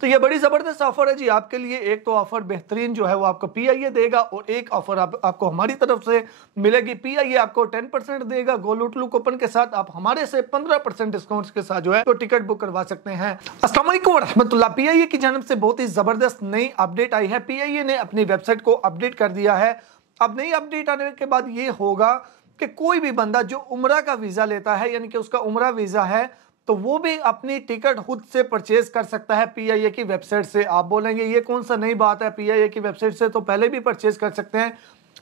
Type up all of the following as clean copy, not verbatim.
तो ये बड़ी ज़बरदस्त ऑफर है जी आपके लिए। एक तो ऑफर बेहतरीन जो है वो आपको पीआईए देगा और एक ऑफर आपको हमारी तरफ से मिलेगी। पीआईए आपको 10% देगा गोलू टू कूपन के साथ। आप हमारे से 15% डिस्काउंट के साथ जो है तो टिकट बुक करवा सकते हैं। अस्सलाम वालेकुम व रहमतुल्लाह। पीआईए की जानिब से बहुत ही ज़बरदस्त नई अपडेट आई है। पीआईए ने अपनी वेबसाइट को अपडेट कर दिया है। अब नई अपडेट आने के बाद ये होगा कि कोई भी बंदा जो उम्रा का वीज़ा लेता है, यानी कि उसका उम्रा वीज़ा है, तो वो भी अपनी टिकट खुद से परचेज कर सकता है पीआईए की वेबसाइट से। आप बोलेंगे ये कौन सा नई बात है, पीआईए की वेबसाइट से तो पहले भी परचेज कर सकते हैं।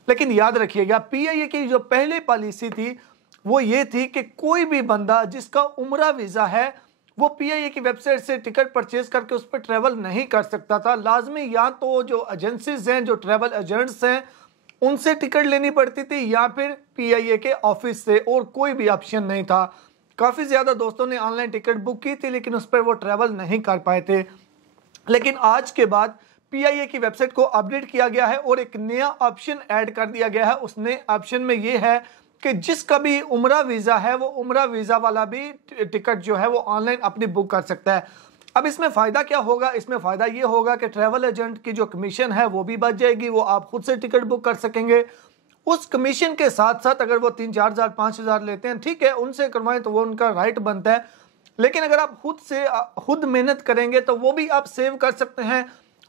लेकिन याद रखिएगा पीआईए की जो पहले पॉलिसी थी वो ये थी कि कोई भी बंदा जिसका उम्रा वीज़ा है वो पीआईए की वेबसाइट से टिकट परचेज करके उस पर ट्रैवल नहीं कर सकता था। लाजमी या तो जो एजेंसीज हैं, जो ट्रैवल एजेंट्स हैं, उनसे टिकट लेनी पड़ती थी या फिर पीआईए के ऑफिस से, और कोई भी ऑप्शन नहीं था। काफ़ी ज़्यादा दोस्तों ने ऑनलाइन टिकट बुक की थी लेकिन उस पर वो ट्रैवल नहीं कर पाए थे। लेकिन आज के बाद पीआईए की वेबसाइट को अपडेट किया गया है और एक नया ऑप्शन ऐड कर दिया गया है। उस नए ऑप्शन में ये है कि जिसका भी उम्रा वीज़ा है वो उम्रा वीज़ा वाला भी टिकट जो है वो ऑनलाइन अपनी बुक कर सकता है। अब इसमें फ़ायदा क्या होगा? इसमें फ़ायदा ये होगा कि ट्रैवल एजेंट की जो कमीशन है वो भी बच जाएगी, वो आप खुद से टिकट बुक कर सकेंगे। उस कमीशन के साथ साथ अगर वो 3-4 हज़ार 5 हज़ार लेते हैं, ठीक है, उनसे करवाएं तो वो उनका राइट बनता है। लेकिन अगर आप खुद मेहनत करेंगे तो वो भी आप सेव कर सकते हैं।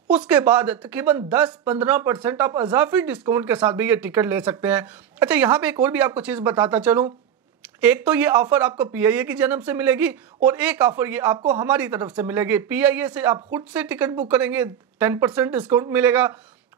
उसके बाद तकरीबन 10-15% आप इजाफी डिस्काउंट के साथ भी ये टिकट ले सकते हैं। अच्छा, यहाँ पे एक और भी आपको चीज़ बताता चलूँ। एक तो ये ऑफर आपको पीआईए की जन्म से मिलेगी और एक ऑफर ये आपको हमारी तरफ से मिलेगी। पीआईए से आप खुद से टिकट बुक करेंगे 10% डिस्काउंट मिलेगा।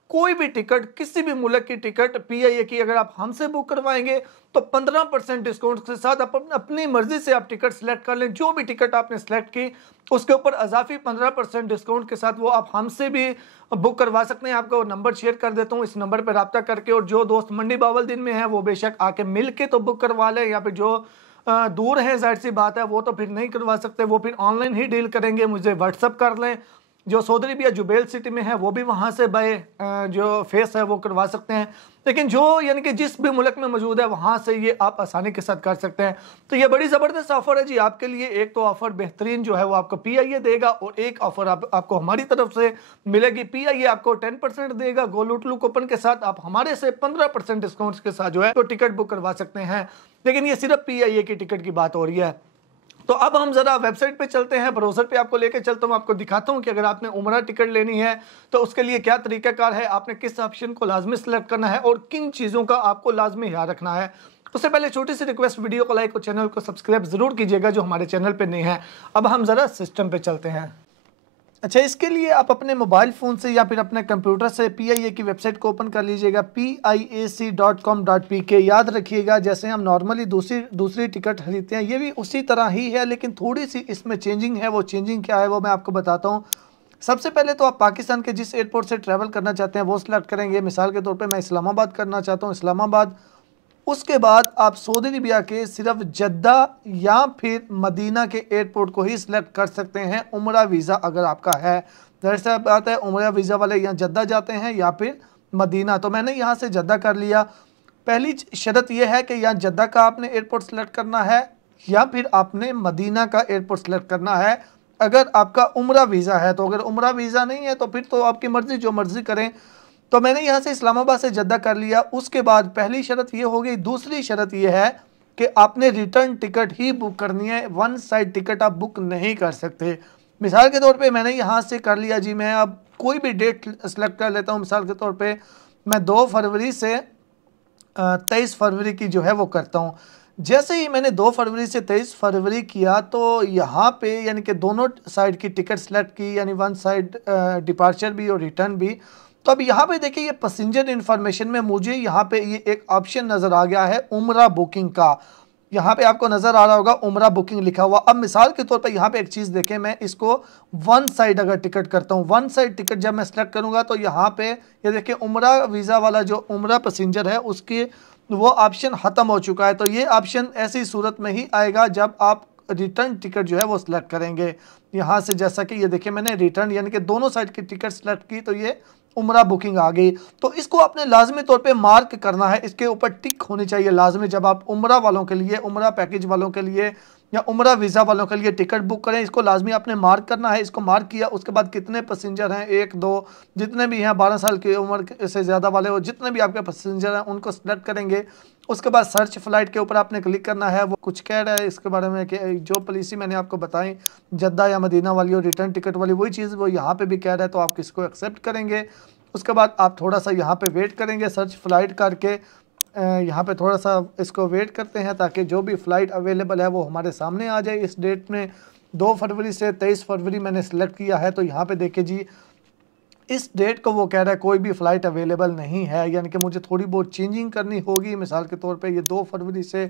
कोई भी टिकट, किसी भी मुल्क की टिकट पीआईए की अगर आप हमसे बुक करवाएंगे तो 15% डिस्काउंट के साथ अपनी मर्जी से आप टिकट सेलेक्ट कर लें। जो भी टिकट आपने सेलेक्ट की उसके ऊपर इजाफी 15% डिस्काउंट के साथ वो आप हमसे भी बुक करवा सकते हैं। आपको नंबर शेयर कर देता हूँ, इस नंबर पर रब्ता करके, और जो दोस्त मंडी बावलदीन में है वो बेशक आके मिल के तो बुक करवा लें, या फिर जो दूर है जाहिर सी बात है वो तो फिर नहीं करवा सकते, वो फिर ऑनलाइन ही डील करेंगे, मुझे व्हाट्सअप कर लें। जो सऊदी अरबिया जुबैल सिटी में है वो भी वहाँ से बाय जो फेस है वो करवा सकते हैं। लेकिन जो यानी कि जिस भी मुल्क में मौजूद है वहाँ से ये आप आसानी के साथ कर सकते हैं। तो ये बड़ी ज़बरदस्त ऑफर है जी आपके लिए। एक तो ऑफर बेहतरीन जो है वो आपको पीआईए देगा और एक ऑफर आपको हमारी तरफ से मिलेगी। पीआईए आपको 10% देगा गोलू टू कूपन के साथ। आप हमारे से 15% डिस्काउंट के साथ जो है तो टिकट बुक करवा सकते हैं। लेकिन ये सिर्फ पीआईए की टिकट की बात हो रही है। तो अब हम जरा वेबसाइट पे चलते हैं, ब्राउज़र पे आपको लेके चलता हूँ, आपको दिखाता हूँ कि अगर आपने उम्रा टिकट लेनी है तो उसके लिए क्या तरीकाकार है, आपने किस ऑप्शन को लाजमी सेलेक्ट करना है और किन चीज़ों का आपको लाजमी याद रखना है। उससे पहले छोटी सी रिक्वेस्ट, वीडियो को लाइक और चैनल को सब्सक्राइब ज़रूर कीजिएगा जो हमारे चैनल पर नहीं है। अब हम ज़रा सिस्टम पर चलते हैं। अच्छा, इसके लिए आप अपने मोबाइल फ़ोन से या फिर अपने कंप्यूटर से पीआईए की वेबसाइट को ओपन कर लीजिएगा, piac.com.pk। याद रखिएगा जैसे हम नॉर्मली दूसरी टिकट खरीदते हैं ये भी उसी तरह ही है, लेकिन थोड़ी सी इसमें चेंजिंग है। वो चेंजिंग क्या है वो मैं आपको बताता हूँ। सबसे पहले तो आप पाकिस्तान के जिस एयरपोर्ट से ट्रैवल करना चाहते हैं वो सिलेक्ट करेंगे। मिसाल के तौर पर मैं इस्लामाबाद करना चाहता हूँ, इस्लामाबाद। उसके बाद आप सऊदी अरबिया के सिर्फ जद्दा या फिर मदीना के एयरपोर्ट को ही सिलेक्ट कर सकते हैं उम्रा वीज़ा अगर आपका है। जैसे बात है उम्रा वीज़ा वाले यहाँ जद्दा जाते हैं या फिर मदीना, तो मैंने यहाँ से जद्दा कर लिया। पहली शर्त यह है कि यहाँ जद्दा का आपने एयरपोर्ट सेलेक्ट करना है या फिर आपने मदीना का एयरपोर्ट सेलेक्ट करना है अगर आपका उम्रा वीज़ा है। तो अगर उम्रा वीज़ा नहीं है तो फिर तो आपकी मर्ज़ी, जो मर्ज़ी करें। तो मैंने यहाँ से इस्लामाबाद से जद्दा कर लिया। उसके बाद पहली शर्त ये हो गई। दूसरी शर्त ये है कि आपने रिटर्न टिकट ही बुक करनी है, वन साइड टिकट आप बुक नहीं कर सकते। मिसाल के तौर पे मैंने यहाँ से कर लिया जी, मैं अब कोई भी डेट सेलेक्ट कर लेता हूँ। मिसाल के तौर पे मैं 2 फरवरी से 23 फरवरी की जो है वो करता हूँ। जैसे ही मैंने 2 फरवरी से 23 फरवरी किया तो यहाँ पे यानी कि दोनों साइड की टिकट सेलेक्ट की, यानी वन साइड डिपार्चर भी और रिटर्न भी। तो अब यहाँ पे देखिए ये पैसेंजर इन्फॉर्मेशन में मुझे यहाँ पे ये एक ऑप्शन नज़र आ गया है उम्रा बुकिंग का। यहाँ पे आपको नज़र आ रहा होगा उम्रा बुकिंग लिखा हुआ। अब मिसाल के तौर पे यहाँ पे एक चीज़ देखें, मैं इसको वन साइड अगर टिकट करता हूँ, वन साइड टिकट जब मैं सेलेक्ट करूँगा तो यहाँ पे ये देखिए उम्रा वीज़ा वाला जो उम्रा पैसेंजर है उसकी वो ऑप्शन ख़त्म हो चुका है। तो ये ऑप्शन ऐसी सूरत में ही आएगा जब आप रिटर्न टिकट जो है वो सिलेक्ट करेंगे। यहाँ से जैसा कि ये देखिए मैंने रिटर्न यानी कि दोनों साइड की टिकट सेलेक्ट की तो ये उम्रा बुकिंग आ गई। तो इसको आपने लाजमी तौर पे मार्क करना है, इसके ऊपर टिक होनी चाहिए लाजमी। जब आप उम्रा वालों के लिए, उम्रा पैकेज वालों के लिए या उम्रा वीज़ा वालों के लिए टिकट बुक करें, इसको लाजमी आपने मार्क करना है। इसको मार्क किया, उसके बाद कितने पैसेंजर हैं, 1 2 जितने भी हैं, 12 साल की उम्र से ज़्यादा वाले हो, जितने भी आपके पैसेंजर हैं उनको सेलेक्ट करेंगे। उसके बाद सर्च फ़्लाइट के ऊपर आपने क्लिक करना है। वो कुछ कह रहा है इसके बारे में कि जो पॉलिसी मैंने आपको बताई जद्दा या मदीना वाली और रिटर्न टिकट वाली, वही चीज़ वो यहाँ पे भी कह रहा है, तो आप किसको एक्सेप्ट करेंगे। उसके बाद आप थोड़ा सा यहाँ पे वेट करेंगे सर्च फ़्लाइट करके। यहाँ पे थोड़ा सा इसको वेट करते हैं ताकि जो भी फ़्लाइट अवेलेबल है वो हमारे सामने आ जाए। इस डेट में 2 फरवरी से 23 फरवरी मैंने सेलेक्ट किया है, तो यहाँ पे देखिए जी इस डेट को वो कह रहा है कोई भी फ़्लाइट अवेलेबल नहीं है, यानी कि मुझे थोड़ी बहुत चेंजिंग करनी होगी। मिसाल के तौर पे ये 2 फरवरी से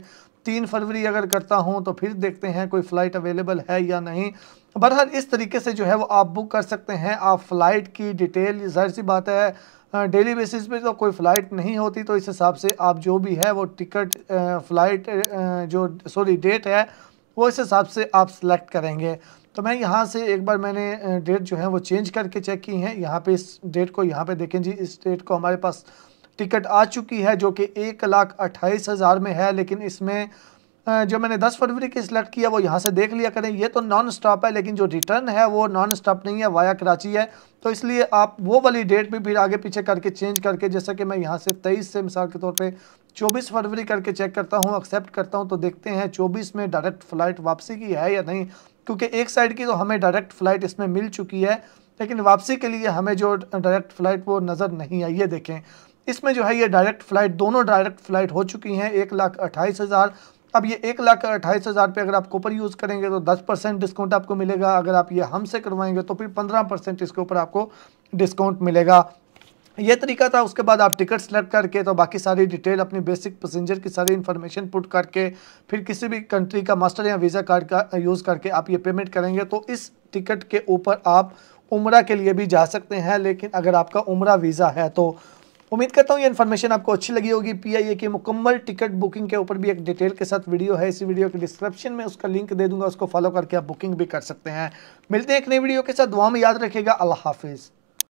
3 फरवरी अगर करता हूँ तो फिर देखते हैं कोई फ़्लाइट अवेलेबल है या नहीं। बहरहाल इस तरीके से जो है वो आप बुक कर सकते हैं। आप फ़्लाइट की डिटेल, ज़ाहिर सी बात है डेली बेसिस पे तो कोई फ़्लाइट नहीं होती, तो इस हिसाब से आप जो भी है वो टिकट फ़्लाइट जो सॉरी डेट है वो इस हिसाब से आप सेलेक्ट करेंगे। तो मैं यहाँ से एक बार मैंने डेट जो है वो चेंज करके चेक की है। यहाँ पे इस डेट को यहाँ पे देखें जी, इस डेट को हमारे पास टिकट आ चुकी है जो कि 1,28,000 में है। लेकिन इसमें जो मैंने 10 फरवरी की सिलेक्ट किया वो यहाँ से देख लिया करें, ये तो नॉन स्टॉप है, लेकिन जो रिटर्न है वो नॉन स्टॉप नहीं है, वाया कराची है। तो इसलिए आप वो वाली डेट भी फिर आगे पीछे करके चेंज करके, जैसे कि मैं यहाँ से 23 से मिसाल के तौर पे 24 फरवरी करके चेक करता हूँ, एक्सेप्ट करता हूँ, तो देखते हैं 24 में डायरेक्ट फ़्लाइट वापसी की है या नहीं। क्योंकि एक साइड की तो हमें डायरेक्ट फ़्लाइट इसमें मिल चुकी है, लेकिन वापसी के लिए हमें जो डायरेक्ट फ़्लाइट वो नज़र नहीं आई। ये देखें इसमें जो है ये डायरेक्ट फ़्लाइट, दोनों डायरेक्ट फ़्लाइट हो चुकी हैं 1,28,000। अब ये 1,28,000 पे अगर आप कूपन यूज़ करेंगे तो 10% डिस्काउंट आपको मिलेगा। अगर आप ये हमसे करवाएंगे तो फिर 15% इसके ऊपर आपको डिस्काउंट मिलेगा। ये तरीका था। उसके बाद आप टिकट सेलेक्ट करके तो बाकी सारी डिटेल अपनी बेसिक पैसेंजर की सारी इन्फॉर्मेशन पुट करके फिर किसी भी कंट्री का मास्टर या वीज़ा कार्ड का यूज़ करके आप ये पेमेंट करेंगे तो इस टिकट के ऊपर आप उम्रा के लिए भी जा सकते हैं। लेकिन अगर आपका उम्रा वीज़ा है तो उम्मीद करता हूँ ये इन्फॉर्मेशन आपको अच्छी लगी होगी। पीआईए की मुकम्मल टिकट बुकिंग के ऊपर भी एक डिटेल के साथ वीडियो है, इसी वीडियो के डिस्क्रिप्शन में उसका लिंक दे दूंगा, उसको फॉलो करके आप बुकिंग भी कर सकते हैं। मिलते हैं एक नई वीडियो के साथ, दुआ में याद रखिएगा। अल्लाह हाफिज़।